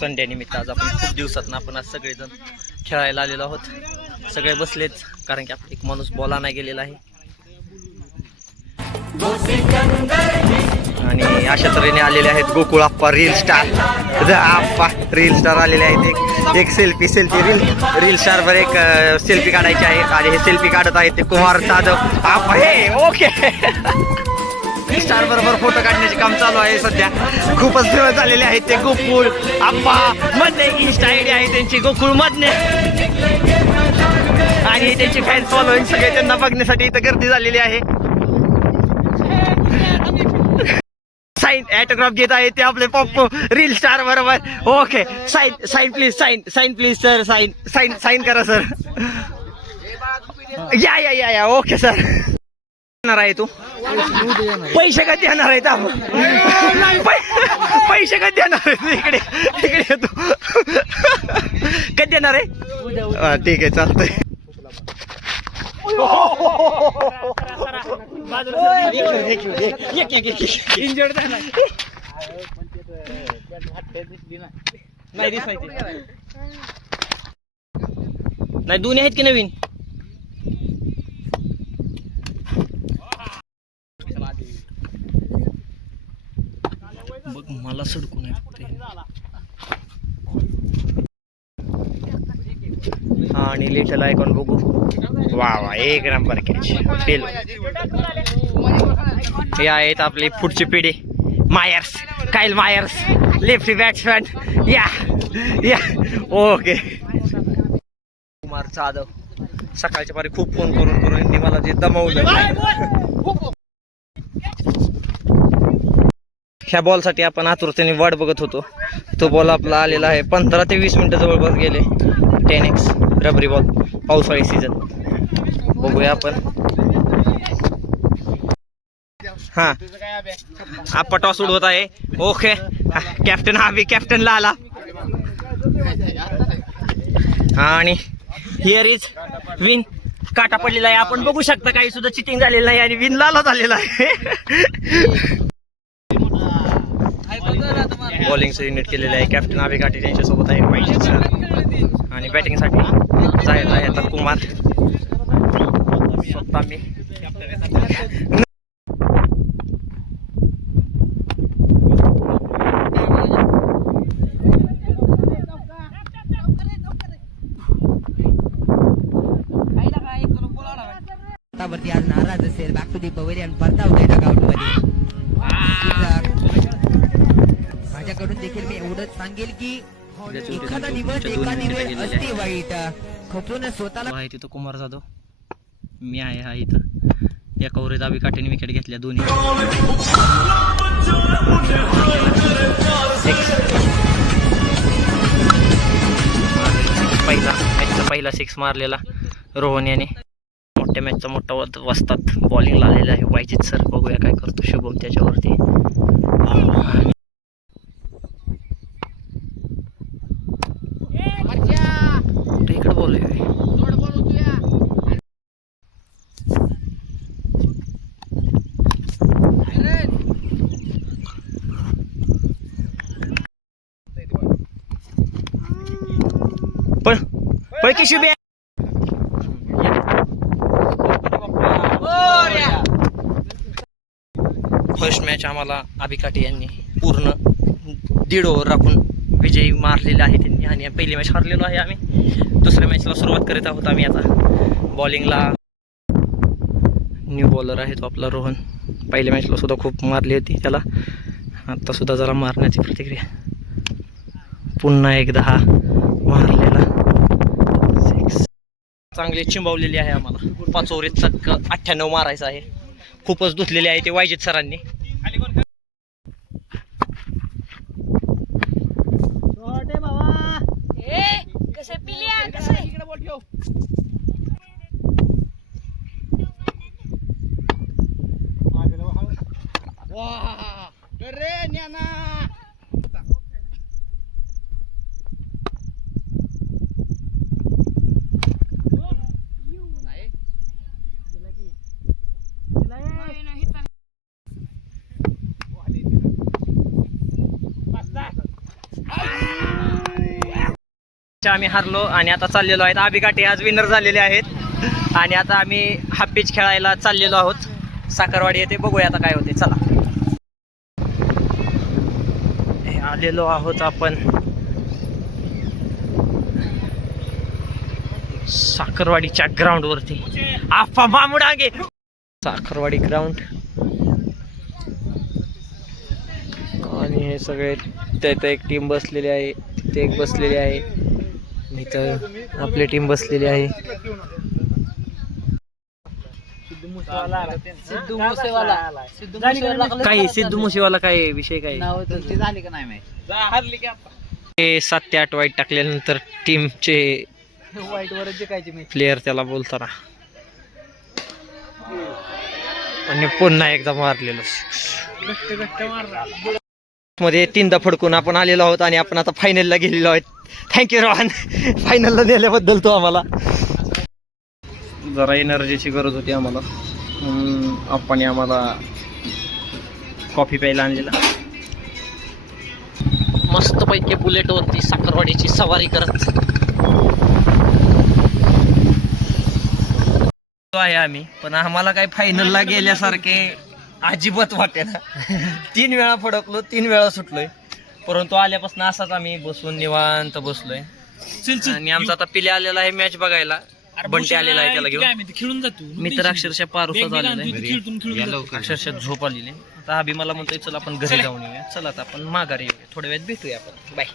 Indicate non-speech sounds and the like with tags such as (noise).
Sunday निमित्त आज आपण खूप दिवसात आपण आज सगळेजण खेळायला आलेलो आहोत. सगळे बसलेच कारण की आपला एक माणूस बोला नाही गेलेला आहे. आणि अशा तऱ्हेने आलेले आहेत Gokul Appa reel star Appa reel star आलेले आहेत. एक एक सेल्फी सेल्फी रील रील स्टारवर एक सेल्फी काढायची आहे. आणि हे सेल्फी काढत आहेत ते कुमार जाधव आप्पा हे ओके (laughs) स्टार बरोबर फोटो काढण्याचे काम चालू आहे सध्या. खूपच फेमस झालेले आहेत ते गोकुळ. आप्पा मधले इन्स्टा आयडी आहे त्यांची गोकुळ मधने आणि त्यांची फॅन फॉलोईंग सगळे त्यांना बघण्यासाठी इथं गर्दी झालेली आहे. साईन ॲटोग्राफ घेत आहे ते आपले पप्पू. रील स्टार बरोबर. Okay sign sign please sign sign please sir sign sign sign करा सर या या या या ओके सर देणार आहे तू? पैसे कधी येणार आहेत आपण पैसे कधी येणार आहे इकडे इकडे तू. कधी येणार आहे? हा, ठीक आहे चालतंय. नाही नाही दोन्ही आहेत की नवीन बघ मला सडकून आहे फक्त हा. आणि लिटल आयकॉन बघू. वा वा एक नंबर कॅच फेल हे आहेत आपली पुढची पिढी. मायर्स कायल मायर्स लेफ्टी बॅट्समॅन या या ओके कुमार जाधव. सकाळच्या पारी खूप फोन करून करून मला जे दमवलं. ह्या बॉलसाठी आपण आतुरतेने वाट बघत होतो. तो बॉल आपला आलेला आहे. पंधरा ते वीस मिनटं जवळपास गेले. टेन एक्स रबरी बॉल पावसाळी सीझन बघूया आपण. हां. आपा टॉस उडवत आहे. ओके कॅप्टन हा बी कॅप्टनला आला हा आणि हिअर इज विन काटा पडलेला आहे. आपण बघू शकता काही सुद्धा चिटिंग झालेलं नाही आणि विन लाला झालेला आहे. बॉलिंगचं युनिट केलेलं आहे. कॅप्टन आबे काटे त्यांच्यासोबत आहे सर आणि बॅटिंगसाठी जायला आहे आता कुमार. स्वतः मी वरती आज नाराज असेल. बॅक टू दी पवेलियन परतावतोय डगआउटमध्ये माझ्याकडून देखील मी एवढंच सांगेल की एखादा दिवस एका दिवस असते वाईट. खचून स्वतःला आहे तिथं कुमार जाधव. मी आहे हा इथं. एका ओव्हरीत आबी काटेने विकेट घेतल्या दोन्ही. पहिला मॅचचा पहिला सिक्स मारलेला रोहन याने. मोठ्या मॅचचा मोठा वत- वस्तात बॉलिंगला आलेला आहे. वायजित सर बघूया काय करतो शुभम त्याच्यावरती कुठे इकडे बॉल आहे पळ पळ की शुभे फर्स्ट मॅच आम्हाला अभिकाटे यांनी पूर्ण दीड ओव्हर राखून विजयी मारलेला आहे त्यांनी आणि पहिली मॅच हारलेलो आहे आम्ही. दुसऱ्या मॅचला सुरुवात करीत आहोत आम्ही आता. बॉलिंगला न्यू बॉलर आहे तो आपला रोहन. पहिल्या मॅचला सुद्धा खूप मारली होती त्याला. आता सुद्धा जरा मारण्याची प्रतिक्रिया. पुन्हा एकदा हा मारला. चांगली चिंबावलेली आहे आम्हाला. पाचोरीत चक्क अठ्ठ्याण्णव मारायचं आहे. खूपच धुतलेले आहे ते वायजित सरांनी. वा रे आम्ही हरलो आणि आता चाललेलो आहेत. आबिगाटे आज विनर झालेले आहेत. आणि आता आम्ही हाफीच खेळायला चाललेलो आहोत. साखरवाडी येथे बघूया आता काय होते. चला. आलेलो आहोत आपण. साखरवाडीच्या ग्राउंड वरती. आफा मामुडागे. साखरवाडी ग्राउंड आणि हे सगळे तिथं एक टीम बसलेली आहे. तिथे एक बसलेली आहे. इथं आपली टीम बसलेली आहे. काही सिद्धू मुसेवाला काय विषय काय झाली का नाही ते सात ते आठ वाईट टाकल्यानंतर टीमचे प्लेयर त्याला बोलताना. आणि पुन्हा एकदा मारलेलो. मध्ये तीनदा फडकून आपण आलेलो आहोत आणि आपण आता फायनलला गेलेलो आहोत. थँक्यू रोहन फायनलला नेल्याबद्दल तो आम्हाला. जरा एनर्जीची गरज होती आम्हाला. आपण आम्हाला कॉफी प्यायला आणलेला. मस्तपैकी बुलेटवरती साखरवाडीची सवारी करत. आहे आम्ही. पण आम्हाला काही फायनलला गेल्यासारखे अजिबात वाटे ना. तीन वेळा फडकलो तीन वेळा सुटलोय. परंतु आल्यापासून असाच आम्ही बसून निवांत बसलोय. आणि आमचा आता पिले आलेला आहे मॅच बघायला. बंटी आलेला आहे त्याला घेऊन. खेळून जातो मी तर अक्षरशः पारुसात आलेला आहे. अक्षरशः झोप आलेली आहे. आता अभि मला म्हणतोय चल आपण घरी जाऊन येऊया. चला आता आपण माघारी येऊया. थोड्या वेळात भेटूया आपण. बाय